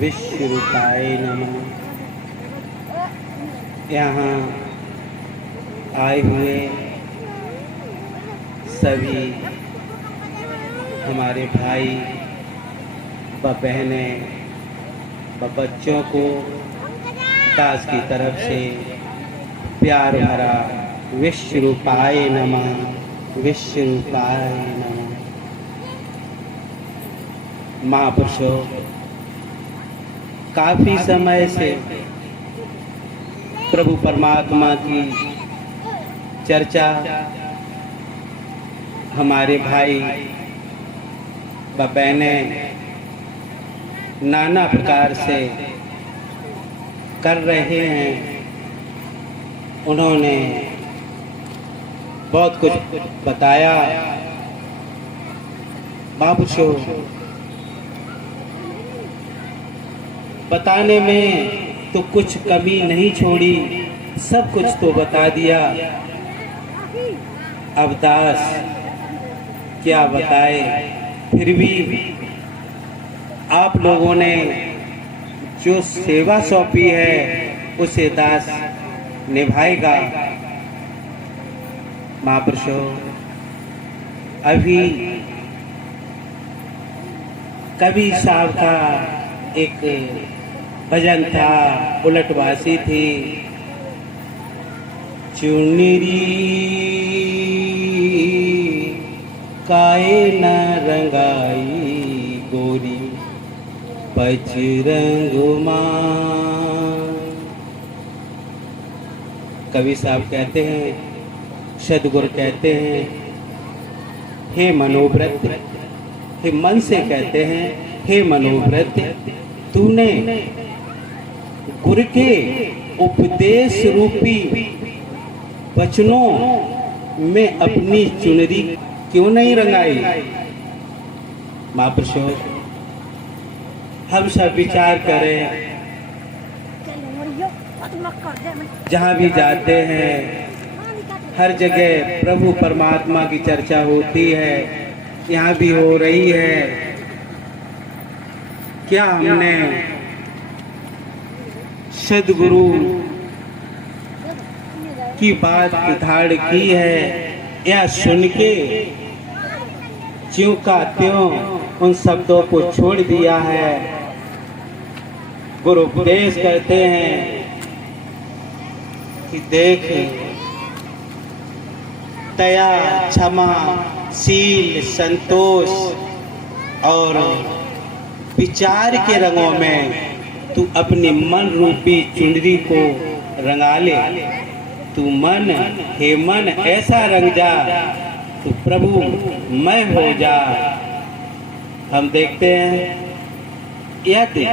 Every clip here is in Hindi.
विश्वरूपाय नमः। यहाँ आए हुए सभी हमारे भाई व बहनें व बच्चों को दास की तरफ से प्यार भरा विश्वरूपाय नमः, विश्वरूपाय नमः। महापुरुषों, काफी समय से प्रभु परमात्मा की चर्चा हमारे भाई व बहनें नाना प्रकार से कर रहे हैं। उन्होंने बहुत कुछ बताया। महापुरुषों, बताने में तो कुछ कमी नहीं छोड़ी, सब कुछ तो बता दिया। अब दास क्या बताए, फिर भी आप लोगों ने जो सेवा सौंपी है उसे दास निभाएगा। महापुरुषों, अभी कवि साहब का एक भजन था, उलटवासी थी। चुनरी काए न रंगाई गोरी बजरंग मां। कवि साहब कहते हैं, सदगुरु कहते हैं, हे मनोव्रत, हे मन से कहते हैं, हे मनोव्रत, तूने गुरु के उपदेश रूपी वचनों में अपनी चुनरी क्यों नहीं रंगाई। महापुरुषों, हम सब विचार करें, जहाँ भी जाते हैं हर जगह प्रभु परमात्मा की चर्चा होती है, यहाँ भी हो रही है। क्या हमने सद्गुरु की बात धाड़ की है, या सुन के ज्यों का त्यों उन शब्दों को छोड़ दिया है। गुरु उपदेश करते हैं कि देख, दया, क्षमा, शील, संतोष और विचार के रंगों में तू अपनी मन रूपी चुनरी को रंगा ले। तू मन, हे मन, ऐसा रंग जा तू प्रभु मैं हो जा। हम देखते हैं, यदि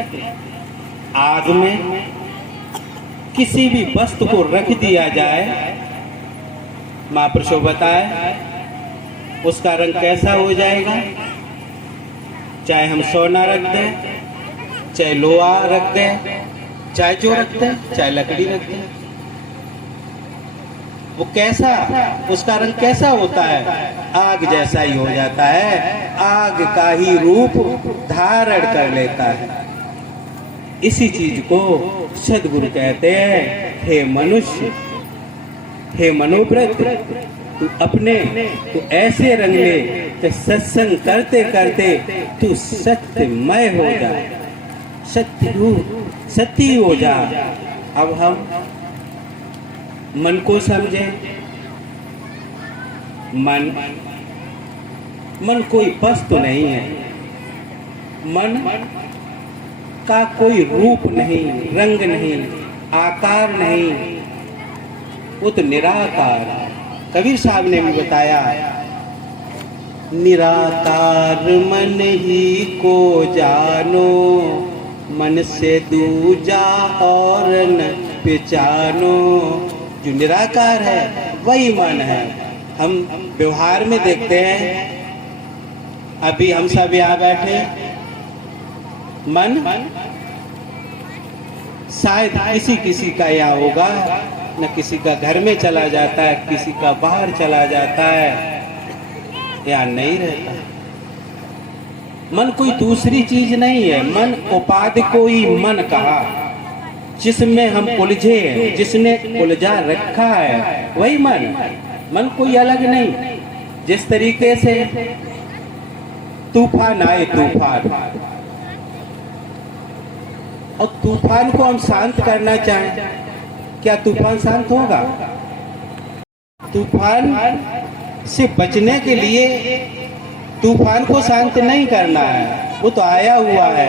आग में किसी भी वस्तु को रख दिया जाए, महापुरुषों बताए, उसका रंग कैसा हो जाएगा। चाहे हम सोना रख दें, चाहे लोहा रख दें, चाहे जो रख दें, चाहे लकड़ी रख दें, वो कैसा, उसका रंग कैसा होता है, आग जैसा ही हो जाता है, आग का ही रूप धारण कर लेता है। इसी चीज को सद्गुरु कहते हैं, हे मनुष्य, हे मनोव्रत, तू ऐसे रंग ले कि सत्संग करते करते तू सत्यमय हो जा, सत्य हो जा। अब हम मन को समझे। मन कोई वस्तु नहीं है, मन का कोई रूप नहीं, रंग नहीं, आकार नहीं, वो तो निराकार। कबीर साहब ने भी बताया, निराकार मन ही को जानो, मन से दूजा और न पहचानो। जो निराकार है वही मन है। हम व्यवहार में देखते हैं, अभी हम सब यहाँ बैठे, मन शायद किसी का यहाँ होगा, न किसी का घर में चला जाता है, किसी का बाहर चला जाता है, यहाँ नहीं रहता। मन कोई दूसरी चीज नहीं है। मन उपाधि को ही मन कहा, जिसमें हम उलझे हैं, जिसने उलझा रखा है वही मन। मन कोई अलग नहीं। जिस तरीके से तूफान आए, तूफान, और तूफान को हम शांत करना चाहें, क्या तूफान शांत होगा? तूफान से बचने के लिए तूफान को शांत नहीं करना है, वो तो आया हुआ है।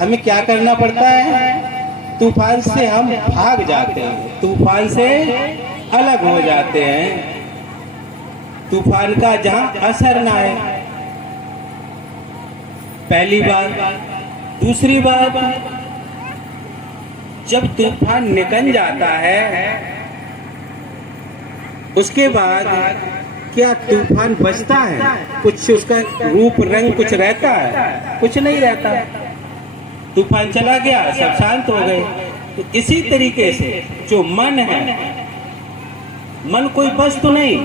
हमें क्या करना पड़ता है? तूफान से हम भाग जाते हैं, तूफान से अलग हो जाते हैं। तूफान का जहां असर ना है, पहली बात। दूसरी बात, जब तूफान निकल जाता है उसके बाद क्या तूफान बचता है? कुछ उसका रूप रंग कुछ रहता है? कुछ नहीं रहता। तूफान चला गया, सब शांत हो गए। तो इसी तरीके से जो मन है, मन कोई वस्तु नहीं।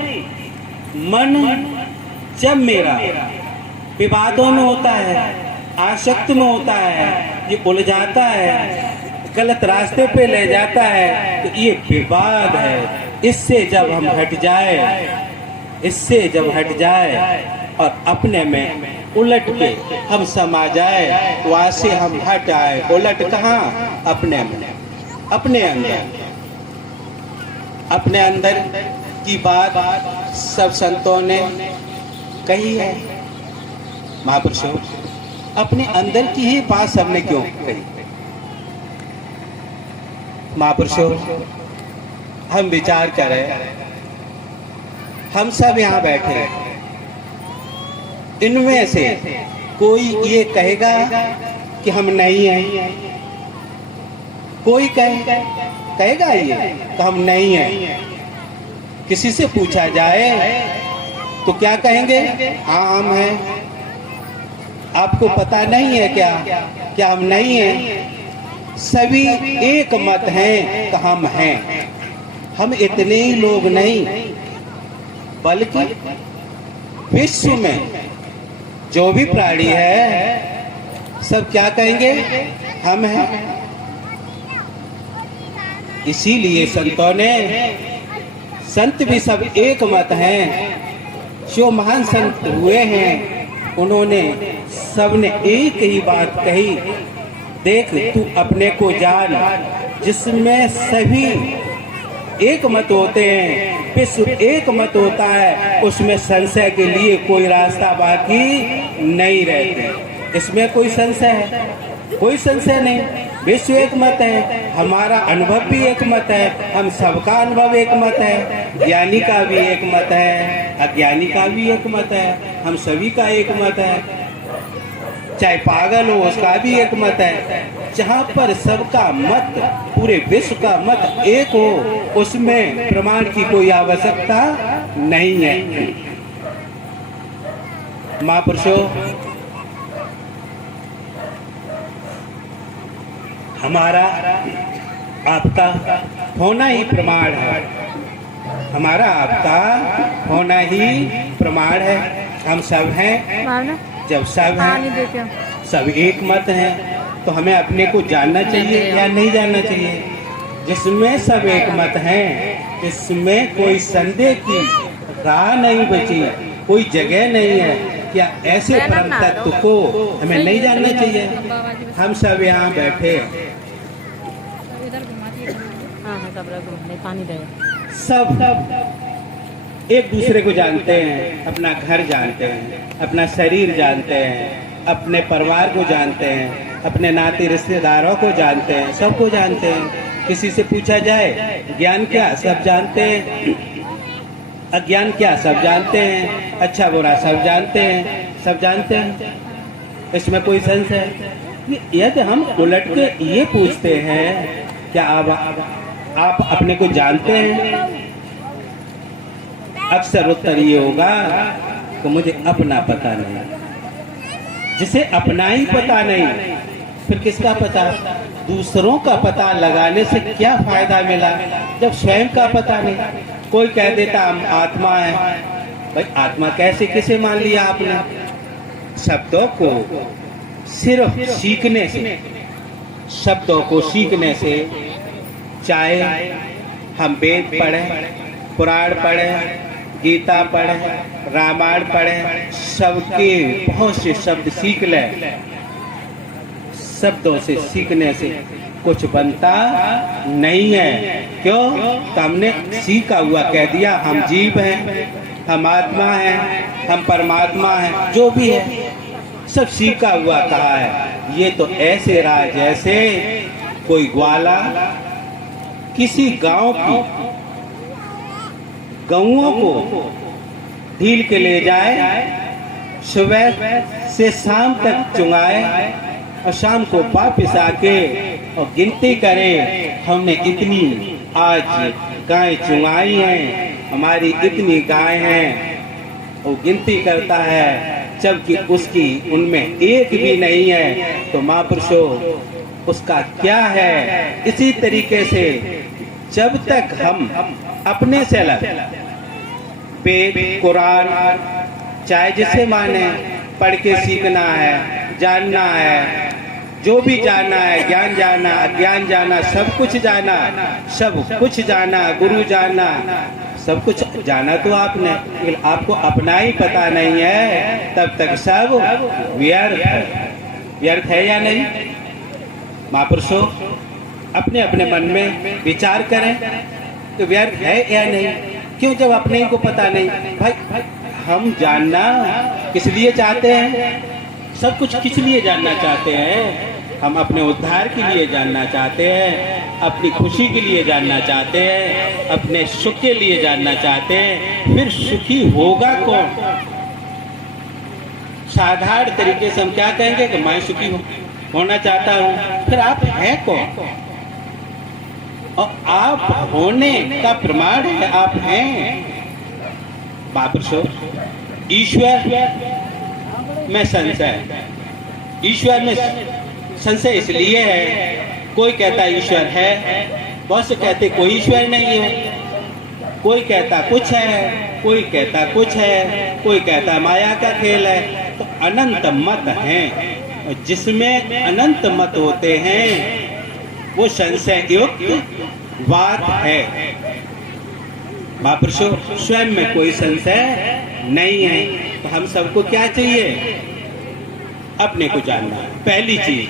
मन जब मेरा विवादों में होता है, आसक्त में होता है, ये उलझाता है, गलत रास्ते पे ले जाता है, तो ये विवाद है। इससे जब हम हट जाए, इससे जब हट जाए और अपने में उलट के हम समा जाए, वहां से हम हट आए। उलट कहाँ? अपने में, अपने अंदर। अपने अंदर की बात सब संतों ने कही है, महापुरुषों। अपने अंदर की ही बात सबने क्यों कही? महापुरुषों, हम विचार करें, हम सब यहाँ बैठे हैं, इनमें से कोई ये कहेगा कि हम नहीं हैं? कोई कहेगा ये कि हम नहीं हैं? किसी से पूछा जाए तो क्या कहेंगे? हाँ, हम हैं। आपको पता नहीं है क्या हम नहीं हैं? सभी एक मत हैं कि हम हैं। हम इतने ही लोग नहीं, बल्कि विश्व में जो भी प्राणी है सब क्या कहेंगे? हम हैं। इसीलिए संतों ने, संत भी सब एक मत हैं। जो महान संत हुए हैं उन्होंने सबने एक ही बात कही, देख तू अपने को जान। जिसमें सभी एक मत होते हैं, विश्व एक मत होता है, उसमें संशय के लिए कोई रास्ता बाकी नहीं रहते। इसमें कोई संशय है? कोई संशय नहीं। विश्व एक मत है, हमारा अनुभव भी एक मत है, हम सबका अनुभव एक मत है। ज्ञानी का भी एक मत है, अज्ञानी का भी एक मत है, हम सभी का एक मत है। चाहे पागल हो उसका भी एक मत है। जहाँ पर सबका मत, पूरे विश्व का मत एक हो, उसमें प्रमाण की कोई आवश्यकता नहीं है। महापुरुषों, हमारा आपका होना ही प्रमाण है। हमारा आपका होना ही प्रमाण है। हम सब हैं। जब सब हैं, सब एक मत हैं, तो हमें अपने को जानना चाहिए या नहीं जानना चाहिए? जिसमें सब एक मत हैं, इसमें कोई संदेह की राह नहीं बची, कोई जगह नहीं है। क्या ऐसे परम तत्व को हमें नहीं जानना चाहिए? हम सब यहाँ बैठे, सब एक दूसरे को जानते हैं, अपना घर जानते हैं, अपना शरीर जानते हैं, अपने परिवार को जानते हैं, अपने नाते रिश्तेदारों को जानते हैं, सबको जानते हैं। किसी से पूछा जाए ज्ञान क्या? सब जानते हैं। अज्ञान क्या? सब जानते हैं। अच्छा बुरा सब जानते हैं, सब जानते हैं। इसमें कोई संशय? यदि हम उलट के ये पूछते हैं, क्या आप अपने को जानते हैं? अक्सर उत्तर ये होगा कि मुझे अपना पता नहीं। जिसे अपना ही पता नहीं, फिर किसका पता? दूसरों का पता लगाने से क्या फायदा मिला जब स्वयं का पता नहीं? कोई कह देता हम आत्मा है। भाई आत्मा कैसे, किसे मान लिया आपने? शब्दों को सिर्फ सीखने से, शब्दों को सीखने से, चाहे हम वेद पढ़ें, पुराण पढ़ें, गीता पढ़ें, रामायण पढ़ें, सबके बहुत से शब्द सीख लें, शब्दों से सीखने से कुछ बनता नहीं है। क्यों? तो हमने सीखा हुआ कह दिया हम जीव हैं, हम आत्मा हैं, हम परमात्मा हैं, जो भी है सब सीखा हुआ कहा है। ये तो ऐसे रहा जैसे कोई ग्वाला किसी गांव की गऊओं को ढील के ले जाए, सुबह से शाम तक चुंगाए और शाम को वापिस आके और गिनती करे हमने इतनी आज गाय चुंगाई हैं, हमारी इतनी गाय हैं, वो गिनती करता है, जबकि उसकी उनमें एक भी नहीं है। तो महापुरुषों उसका क्या है? इसी तरीके से जब तक हम अपने से अलग वेद कुरान चाहे जिसे माने पढ़ के सीखना है, जानना है, जो भी जाना है, ज्ञान जाना, अज्ञान जाना, सब कुछ जाना, सब कुछ जाना, गुरु जाना, सब कुछ जाना तो आपने, लेकिन आपको अपना ही पता नहीं है, तब तक सब व्यर्थ है। व्यर्थ है या नहीं? महापुरुषों अपने अपने मन में विचार करें तो व्यर्थ है या नहीं। क्यों? जब अपने को पता नहीं। भाई हम जानना किस लिए चाहते हैं? सब कुछ किस लिए जानना चाहते हैं? हम अपने उद्धार के लिए जानना चाहते हैं, अपनी खुशी के लिए जानना चाहते हैं, अपने सुख के लिए जानना चाहते हैं। फिर सुखी होगा कौन? साधारण तरीके से हम क्या कहेंगे कि मैं सुखी होना चाहता हूँ। फिर आप हैं कौन? और आप होने का प्रमाण है आप हैं। महापुरुषों ईश्वर में संशय, ईश्वर में संशय इसलिए है, कोई कहता ईश्वर है, बहुत से कहते कोई ईश्वर नहीं है, कोई कहता कुछ है, कोई कहता कुछ है, कोई कहता माया का खेल है। तो अनंत मत हैं, जिसमें अनंत मत होते हैं वो संशय युक्त बात है। महापुरुषों स्वयं में कोई संशय नहीं है। तो हम सबको क्या चाहिए? अपने को जानना। पहली चीज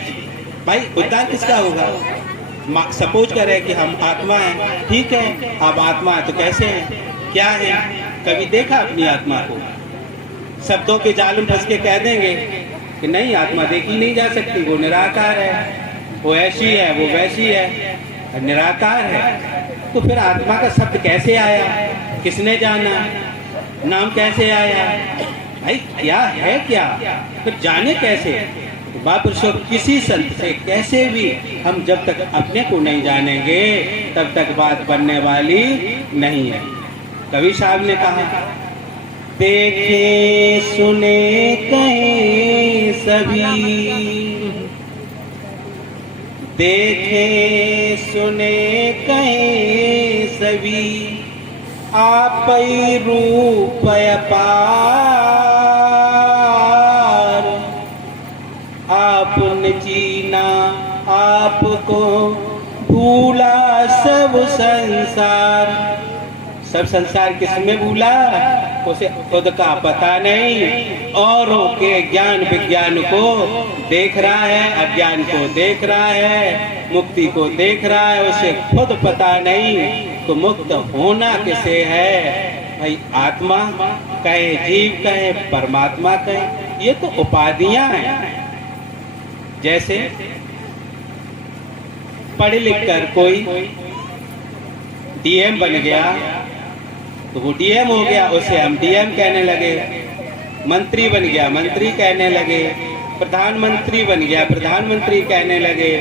भाई उद्धार किसका होगा? सपोज करें कि हम आत्मा हैं, ठीक है, अब आत्मा है तो कैसे हैं, क्या है? कभी देखा अपनी आत्मा को? शब्दों के जाल में फंस के कह देंगे कि नहीं आत्मा देखी नहीं जा सकती, वो निराकार है, वो ऐसी है, वो वैसी है, निराकार है। तो फिर आत्मा का शब्द कैसे आया? किसने जाना? नाम कैसे आया? भाई क्या है क्या? फिर जाने कैसे? महापुरुषों किसी संत से कैसे भी हम जब तक अपने को नहीं जानेंगे तब तक बात बनने वाली नहीं है। कवि साहब ने कहा, देखे सुने कहे सभी, देखे सुने कहे सभी, आप रूप अपार, आपने जीना आपको भूला सब संसार। सब संसार किसमें भूला? उसे खुद का पता नहीं, औरों के ज्ञान विज्ञान को देख रहा है, अज्ञान को देख रहा है, मुक्ति को देख रहा है, उसे खुद पता नहीं। तो मुक्त होना किसे है? भाई आत्मा कहे, जीव कहे, परमात्मा कहे, ये तो उपाधियां हैं। जैसे पढ़ लिख कर कोई डीएम बन गया तो वो डीएम हो गया, उसे हम डीएम कहने लगे। मंत्री बन गया, मंत्री कहने लगे। प्रधानमंत्री बन गया, प्रधानमंत्री कहने लगे।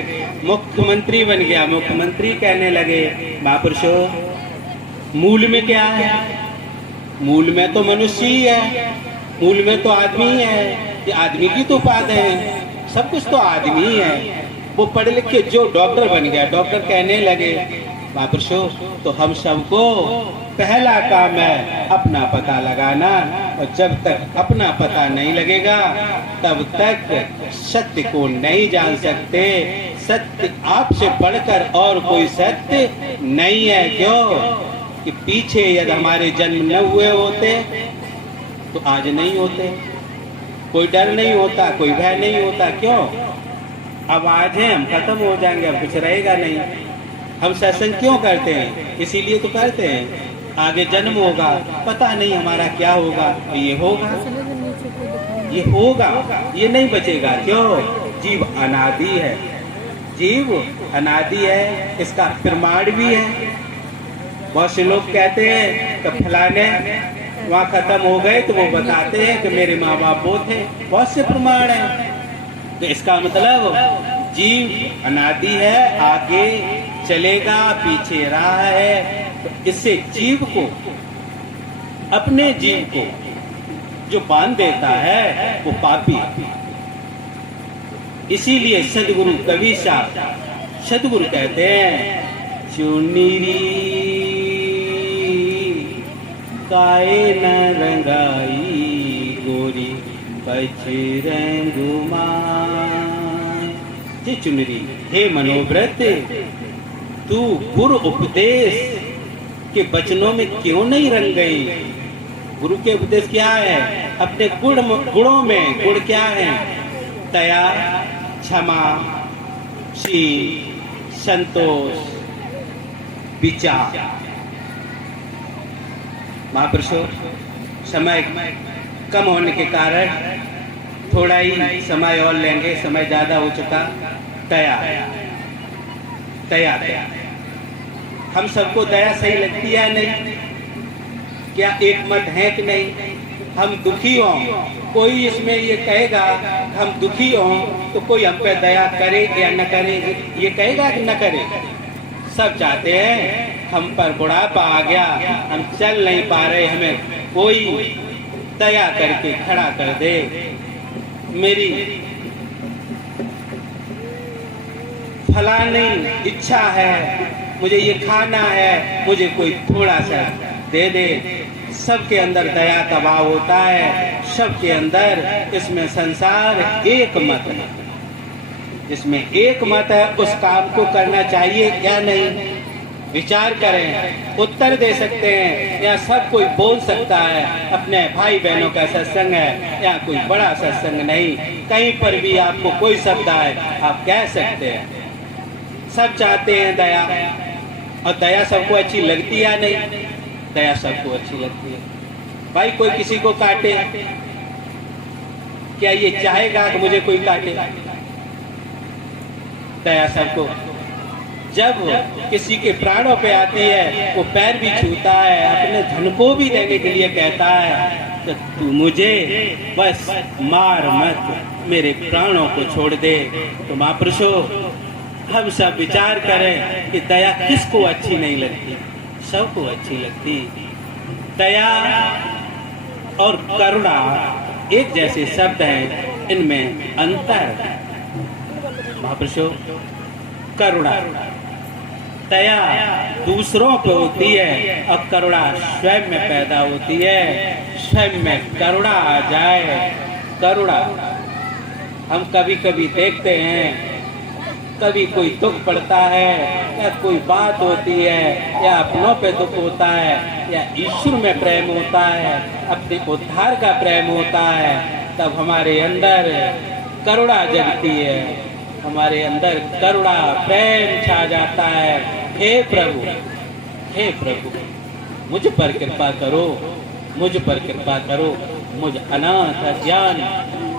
मुख्यमंत्री बन गया, मुख्यमंत्री कहने लगे। महापुरुषों मूल में क्या है? मूल में तो मनुष्य ही है, मूल में तो आदमी है। ये आदमी की तो उपाधि है, सब कुछ तो आदमी ही है। वो पढ़ लिख के जो डॉक्टर बन गया, डॉक्टर कहने लगे। महापुरुषों तो हम सबको पहला काम है अपना पता लगाना, और जब तक अपना पता नहीं लगेगा तब तक सत्य को नहीं जान सकते। सत्य आपसे बढ़कर और कोई सत्य नहीं है। क्यों कि पीछे यदि हमारे जन्म न हुए होते तो आज नहीं होते। कोई डर नहीं होता, कोई भय नहीं होता। क्यों? अब आज है, हम खत्म हो जाएंगे, अब कुछ रहेगा नहीं। हम सत्संग क्यों करते हैं? इसीलिए तो करते हैं। आगे जन्म होगा, पता नहीं हमारा क्या होगा। ये होगा, ये होगा, ये नहीं बचेगा। क्यों? जीव अनादि है, जीव अनादि है, इसका प्रमाण भी है। बहुत से लोग कहते हैं कि फलाने वहाँ खत्म हो गए तो वो बताते हैं कि मेरे माँ बाप वो थे। बहुत से प्रमाण है। तो इसका मतलब जीव अनादि है, आगे चलेगा, पीछे रहा है। तो इससे जीव को, अपने जीव को जो बांध देता है वो पापी। इसीलिए सदगुरु कबीर साहब, सदगुरु कहते हैं चुनिरी काए न रंगाई गोरी पचरंगुमा। हे चुनरी, हे मनोव्रत, तू गुरु उपदेश के वचनों में क्यों नहीं रंग गई? गुरु के उपदेश क्या है? अपने गुणों में गुण क्या है? दया, क्षमा, शील, संतोष, विचार। महापुरुषों, समय कम होने के कारण थोड़ा ही समय और लेंगे, समय ज्यादा हो चुका। दया, दया, दया। हम सबको दया सही लगती है नहीं? क्या एक मत है कि नहीं? हम दुखी हों, कोई इसमें ये कहेगा हम दुखी हों तो कोई हम पे दया करे या न करे, ये कहेगा कि न करे? सब चाहते हैं हम पर बुढ़ापा आ गया, हम चल नहीं पा रहे, हमें कोई दया करके खड़ा कर दे। मेरी फलानी इच्छा है, मुझे ये खाना है, मुझे कोई थोड़ा सा दे दे। सबके अंदर दया का भाव होता है, सबके अंदर। इसमें संसार एक मत है, इसमें एक मत है। उस काम को करना चाहिए या नहीं? विचार करें, उत्तर दे सकते हैं। या सब कोई बोल सकता है अपने भाई बहनों का सत्संग है, या कोई बड़ा सत्संग नहीं, कहीं पर भी आपको कोई शब्द आए आप कह सकते हैं। सब चाहते हैं दया, और दया सबको अच्छी लगती है या नहीं? दया सबको अच्छी लगती है। भाई कोई किसी को काटे, क्या ये चाहेगा कि मुझे कोई काटे? दया सबको। जब किसी के प्राणों पे आती है, वो पैर भी छूता है, अपने धन को भी देने के लिए कहता है कि तू मुझे बस मार मत, मेरे प्राणों को छोड़ दे। तो महापुरुषों, हम सब विचार करें कि दया किसको अच्छी नहीं लगती? सबको अच्छी लगती। दया और करुणा एक जैसे शब्द हैं, इनमें अंतर। महापुरुषों, करुणा, दया दूसरों पे होती है और करुणा स्वयं में पैदा होती है। स्वयं में करुणा आ जाए, करुणा। हम कभी कभी देखते हैं, कभी कोई दुख पड़ता है, या कोई बात होती है, या अपनों पे दुख होता है, या ईश्वर में प्रेम होता है, अपने उद्धार का प्रेम होता है, तब हमारे अंदर करुणा जगती है, हमारे अंदर करुणा प्रेम छा जाता है। हे प्रभु, हे प्रभु, मुझ पर कृपा करो, मुझ पर कृपा करो, मुझ अनाथ अज्ञान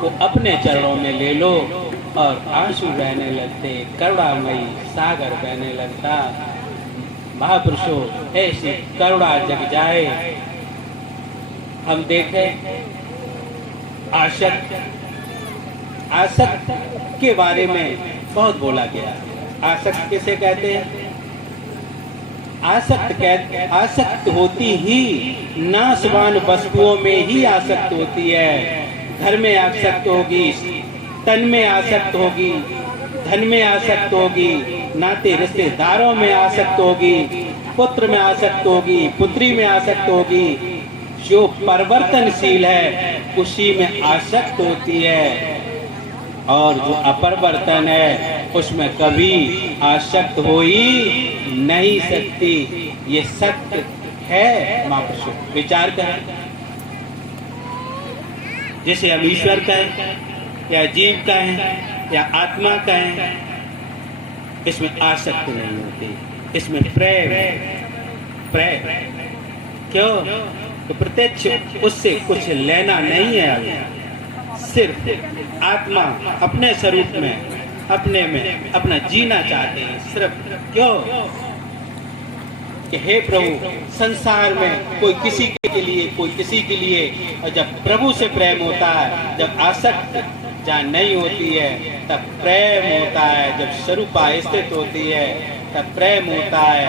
को अपने चरणों में ले लो। और आंसू बहने लगते, करुणामयी सागर बहने लगता। महापुरुषों, ऐसी करुणा जग जाए। हम देखें, आसक्त, आसक्त के बारे में बहुत बोला गया। आसक्त किसे कहते हैं? आसक्त होती ही नाशवान वस्तुओं में ही आसक्त होती है। घर में आसक्त होगी, तन में आसक्त होगी, धन में आसक्त होगी, नाते रिश्तेदारों में आसक्त होगी, पुत्र में आसक्त होगी, पुत्री में आसक्त होगी, जो परिवर्तनशील है उसी में आसक्त होती है, और जो अपरिवर्तन है उसमें कभी आसक्त हो ही नहीं सकती। ये सत्य है महापुरुषों, विचार करें। जैसे हम ईश्वर कहें या जीव कहें या आत्मा कहें, इसमें आसक्त नहीं होती, इसमें प्रेम क्यों? तो प्रत्यक्ष उससे कुछ लेना नहीं है अभी। सिर्फ आत्मा अपने स्वरूप में, अपने में अपना जीना चाहते हैं सिर्फ। क्यों? कि हे प्रभु, संसार में कोई किसी के लिए, कोई किसी के लिए, और जब प्रभु से प्रेम होता है, जब आसक्त जहाँ नहीं होती है तब प्रेम होता है, जब स्वरूपा स्थित होती है तब प्रेम होता है।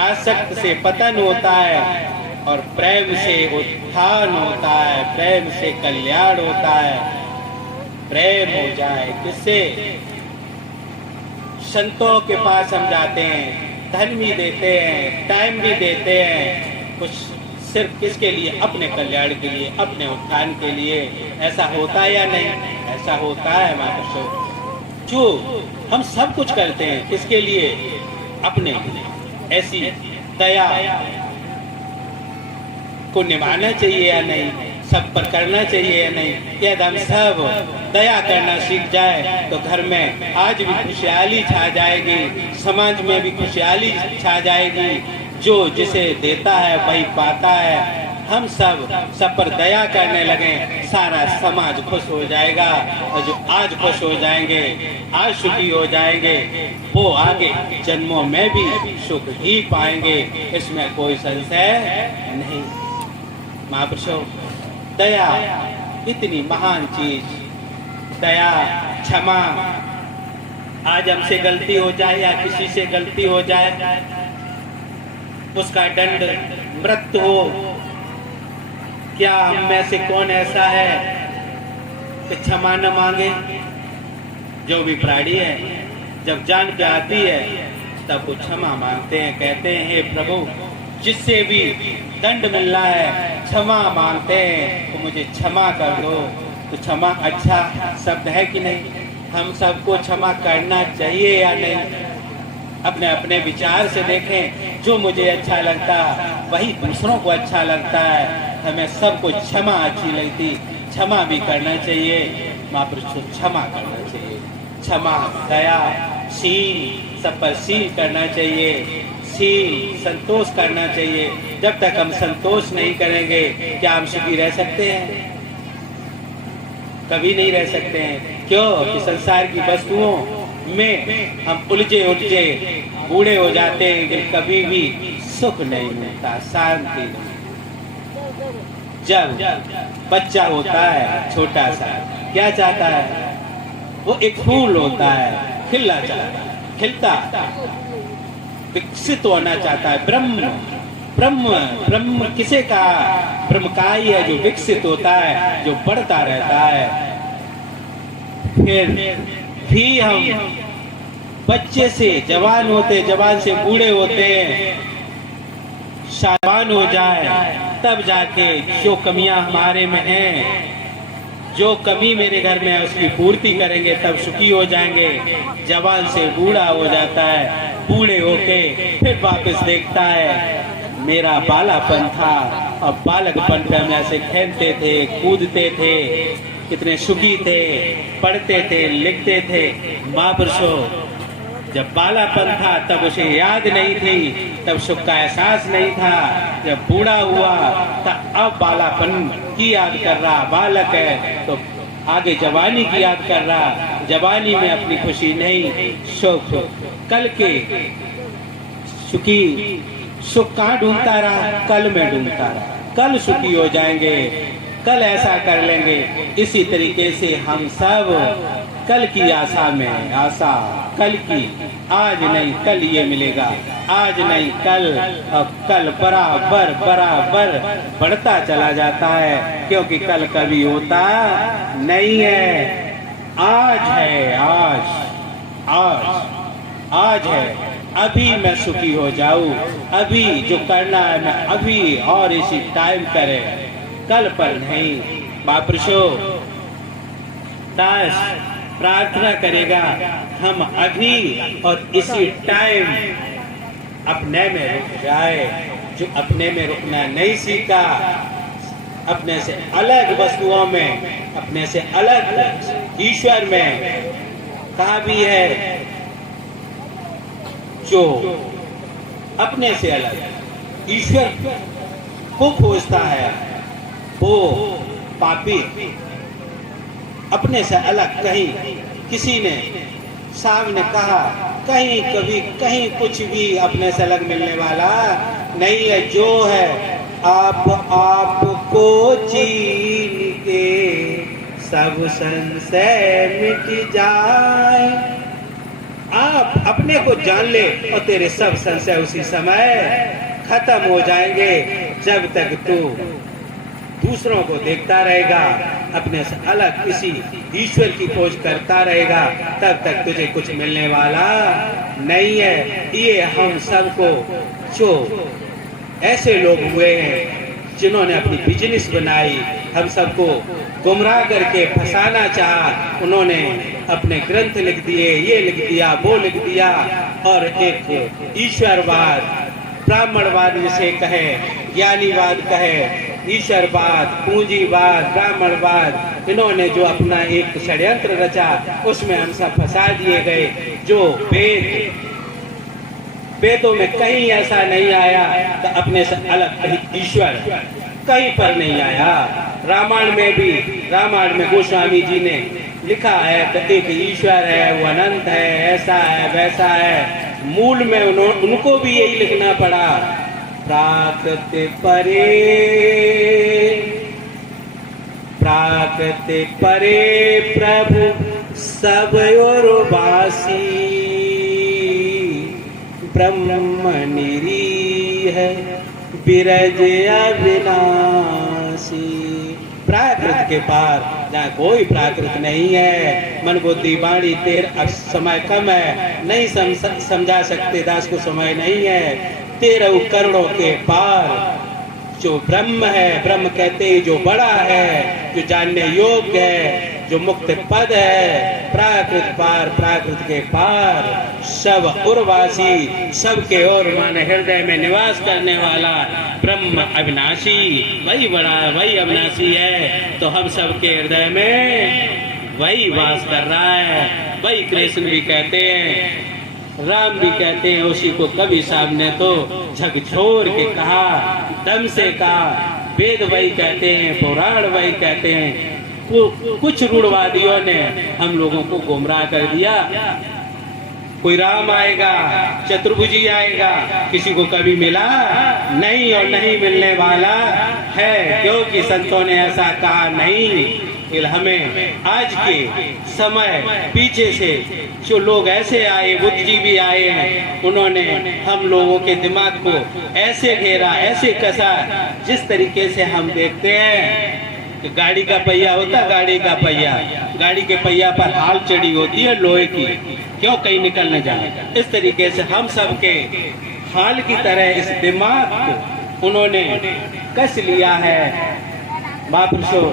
आसक्त से पतन होता है और प्रेम से उत्थान होता है, प्रेम से कल्याण होता है। प्रेम हो जाए किससे? संतों के पास हम जाते हैं, धन भी देते हैं, टाइम भी देते हैं, कुछ सिर्फ किसके लिए? अपने कल्याण के लिए, अपने उत्थान के लिए। ऐसा होता है या नहीं? ऐसा होता है महापुरुषों। जो हम सब कुछ करते हैं किसके लिए? अपने लिए। ऐसी दया को निभाना चाहिए या नहीं? सब पर करना चाहिए या नहीं? यदि हम सब दया करना सीख जाए तो घर में आज भी खुशहाली छा जाएगी, समाज में भी खुशहाली छा जाएगी। जो जिसे देता है वही पाता है। हम सब पर दया करने लगे, सारा समाज खुश हो जाएगा, और जो आज खुश हो जाएंगे, आज सुखी हो जाएंगे, वो आगे जन्मों में भी सुख ही पाएंगे, इसमें कोई संशय नहीं। महापुरुषों, दया इतनी महान चीज, दया, क्षमा। आज हमसे गलती हो जाए या किसी से गलती हो जाए, उसका दंड मृत्यु हो, क्या हम में से कौन ऐसा है कि क्षमा न मांगे? जो भी प्राणी है, जब जान पे आती है तब वो क्षमा मांगते हैं, कहते हैं हे प्रभु, जिससे भी दंड मिल रहा है क्षमा मांगते हैं, तो मुझे क्षमा कर दो। तो क्षमा अच्छा शब्द है कि नहीं? हम सबको क्षमा करना चाहिए या नहीं? अपने अपने विचार से देखें, जो मुझे अच्छा लगता वही दूसरों को अच्छा लगता है। हमें सबको क्षमा अच्छी लगती, क्षमा भी करना चाहिए। महापुरुषों, क्षमा करना चाहिए, क्षमा, दया, शील, सब पर शील करना चाहिए, शील, संतोष करना चाहिए। जब तक हम संतोष नहीं करेंगे, क्या हम सुखी रह सकते हैं? कभी नहीं रह सकते हैं। क्यों? कि संसार की वस्तुओं में हम उलझे बूढ़े हो जाते हैं, कि कभी भी सुख नहीं मिलता, शांति नहीं। जब बच्चा होता है छोटा सा, क्या चाहता है? वो एक फूल होता है, खिलना चाहता है, खिलता, विकसित होना चाहता है। ब्रह्म किसे का? ब्रह्म का ही है जो विकसित होता है, जो बढ़ता रहता है। फिर भी हम बच्चे से जवान होते, जवान से बूढ़े होते हैं, शाबान हो जाए, तब जाके जो कमियां हमारे में हैं, जो कमी मेरे घर में है उसकी पूर्ति करेंगे, तब सुखी हो जाएंगे। जवान से बूढ़ा हो जाता है, बूढ़े होके फिर वापस देखता है मेरा बालापन था, और बालकपन पे हम ऐसे खेलते थे, कूदते थे, कितने सुखी थे, पढ़ते थे, लिखते थे। महापुरुषों, जब बालापन था तब उसे याद नहीं थी, तब सुख का एहसास नहीं था। जब बूढ़ा हुआ तब अब बालापन की याद कर रहा, बालक है तो आगे जवानी की याद कर रहा, जवानी में अपनी खुशी नहीं, सुख कल के सुखी, सुख कहाँ ढूंढता रहा? कल में ढूंढता रहा। कल सुखी हो जाएंगे, कल ऐसा कर लेंगे। इसी तरीके से हम सब कल की आशा में, आशा कल की, आज नहीं कल ये मिलेगा, आज नहीं कल, अब कल बराबर बराबर बढ़ता चला जाता है, क्योंकि कल कभी होता नहीं है। आज है, आज है, अभी मैं सुखी हो जाऊं, अभी जो करना है मैं अभी, और इसी टाइम करे, कल पर नहीं। महापुरुषों, दास प्रार्थना करेगा हम अभी और इसी टाइम अपने में रुक जाए। जो अपने में रुकना नहीं सीखा, अपने से अलग वस्तुओं में, अपने से अलग ईश्वर में, कहा भी है जो अपने से अलग ईश्वर को खोजता है वो पापी। अपने से अलग कहीं किसी ने सामने कहा, कहीं कभी कहीं कुछ भी अपने से अलग मिलने वाला नहीं है। जो है आपको चीन के सब संशय मिट जाए। आप अपने को जान ले और तेरे सब संशय उसी समय खत्म हो जाएंगे। जब तक तू दूसरों को देखता रहेगा, अपने से अलग किसी ईश्वर की खोज करता रहेगा, तब तक तुझे कुछ मिलने वाला नहीं है। ये हम सबको जो ऐसे लोग हुए हैं जिन्होंने अपनी बिजनेस बनाई, हम सबको गुमराह करके फंसाना चाहा, उन्होंने अपने ग्रंथ लिख दिए, ये लिख दिया, वो लिख दिया, और एक ईश्वरवाद, ब्राह्मणवाद जिसे कहे, ज्ञानीवाद कहे, ईश्वरवाद, पूंजीवाद, ब्राह्मणवाद, इन्होंने जो अपना एक षड्यंत्र रचा उसमें हम सब फंसा दिए गए। जो वेदों में कहीं ऐसा नहीं आया तो अपने से अलग कहीं ईश्वर कहीं पर नहीं आया। रामायण में भी, रामायण में गोस्वामी जी ने लिखा है तो एक ईश्वर है, वो अनंत है, ऐसा है, वैसा है। मूल में उनको भी यही लिखना पड़ा, प्राकृत परे प्रभु सब और वासी, ब्रह्म निरीह बिरज अविनाशी। प्राकृत के पार जहाँ कोई प्राकृत नहीं है। मन बुद्धि वाणी तेरा समय कम है, नहीं समझा सकते, दास को समय नहीं है। 13 करोड़ों के पार जो ब्रह्म है, ब्रह्म कहते हैं जो बड़ा है, जो जानने योग्य है, जो मुक्त पद है, प्राकृत पार, प्राकृत के पार, सब उर्वासी, सबके ओर माने हृदय में निवास करने वाला ब्रह्म अविनाशी, वही बड़ा, वही अविनाशी है। तो हम सबके हृदय में वही वास कर रहा है। वही कृष्ण भी कहते हैं, राम भी कहते हैं, उसी को कभी साहब ने तो झकझोर के कहा, दम से कहा। वेद वही कहते हैं, पुराण वही कहते हैं। कुछ रूढ़वादियों ने हम लोगों को गुमराह कर दिया। कोई राम आएगा, चतुर्भुजी आएगा, किसी को कभी मिला नहीं और नहीं मिलने वाला है, क्योंकि संतों ने ऐसा कहा नहीं। हमें आज के समय पीछे से जो लोग ऐसे आए, बुद्ध जी भी आए हैं, उन्होंने हम लोगों के दिमाग को ऐसे घेरा, ऐसे कसा, जिस तरीके से हम देखते हैं कि गाड़ी का पहिया होता, गाड़ी का पहिया, गाड़ी के पहिया पर हाल चढ़ी होती है लोहे की, क्यों कहीं निकल न जाए। इस तरीके से हम सब के हाल की तरह इस दिमाग को उन्होंने कस लिया है। महापुरुषों,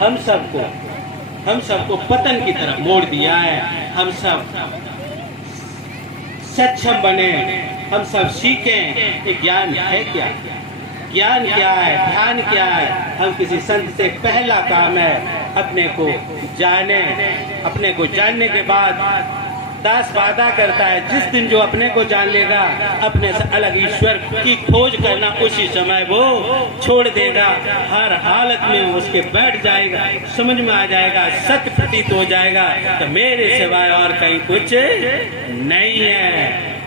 हम सबको पतन की तरफ मोड़ दिया है। हम सब सक्षम बने, हम सब सीखें कि ज्ञान है क्या, ज्ञान क्या है, ध्यान क्या है। हम किसी संत से पहला काम है अपने को जाने। अपने को जानने के बाद दास वादा करता है, जिस दिन जो अपने को जान लेगा, अपने से अलग ईश्वर की खोज करना उसी समय वो छोड़ देगा। हर हालत में उसके बैठ जाएगा, समझ में आ जाएगा, सत्य प्रतीत हो जाएगा तो मेरे सिवाय और कहीं कुछ नहीं है।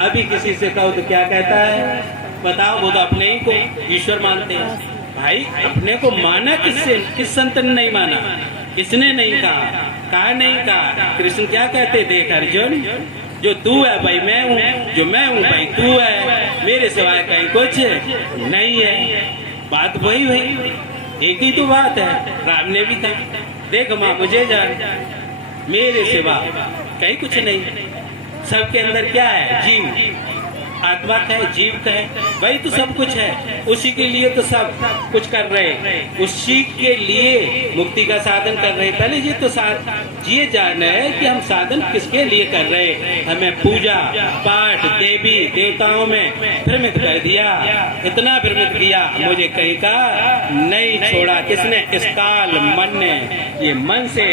अभी किसी से कहो तो क्या कहता है, बताओ, वो तो अपने ही को ईश्वर मानते हैं। भाई, अपने को माना किससे, किस संत ने नहीं माना, किसने नहीं कहा नहीं कहा। कृष्ण क्या कहते, देख अर्जुन, जो तू है भाई मैं हूँ, जो मैं हूँ भाई तू है, मेरे सिवाय कहीं कुछ नहीं है। बात वही हुई, एक ही तो बात है। राम ने भी कहा, देख माँ मुझे जान, मेरे सिवा कहीं कुछ नहीं। सबके अंदर क्या है, जीव, आत्मा कहे, जीव कहे, वही तो सब कुछ है। उसी के लिए तो सब कुछ कर रहे हैं, उसी के लिए मुक्ति का साधन कर रहे हैं। पहले ये तो ये जानना है कि हम साधन किसके लिए कर रहे हैं। हमें पूजा पाठ देवी देवताओं में भ्रमित कर दिया, इतना भ्रमित किया, मुझे कहीं का नहीं छोड़ा किसने, इस काल मन ने। ये मन से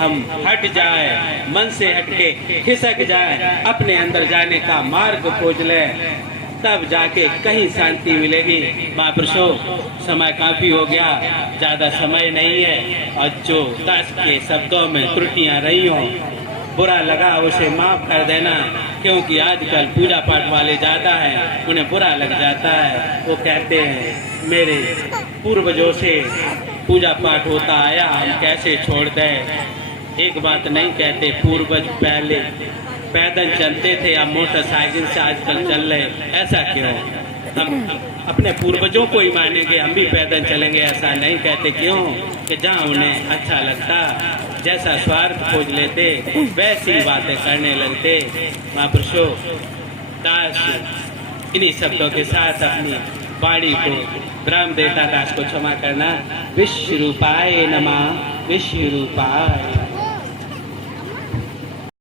हम हट जाए, मन से हटके खिसक जाए, अपने अंदर जाने का मार्ग खोज ले, तब जाके कहीं शांति मिलेगी। महापुरुषों, समय काफी हो गया, ज्यादा समय नहीं है, और जो दास के शब्दों में त्रुटियां रही हों, बुरा लगा उसे माफ कर देना, क्योंकि आजकल पूजा पाठ वाले ज्यादा हैं, उन्हें बुरा लग जाता है। वो कहते हैं मेरे पूर्वजों से पूजा पाठ होता आया, हम कैसे छोड़ दें। एक बात नहीं कहते, पूर्वज पहले पैदल चलते थे या मोटरसाइकिल से आजकल चल रहे, ऐसा क्यों? हम अपने पूर्वजों को ही मानेंगे, हम भी पैदल चलेंगे, ऐसा नहीं कहते। क्यों? कि जहाँ उन्हें अच्छा लगता, जैसा स्वार्थ खोज लेते, वैसी बातें करने लगते। महापुरुषों, दास इन्हीं शब्दों के साथ अपनी वाणी को ब्रह्म देता दास को क्षमा करना। विश्व रूपाय नमः, विश्व रूपाय।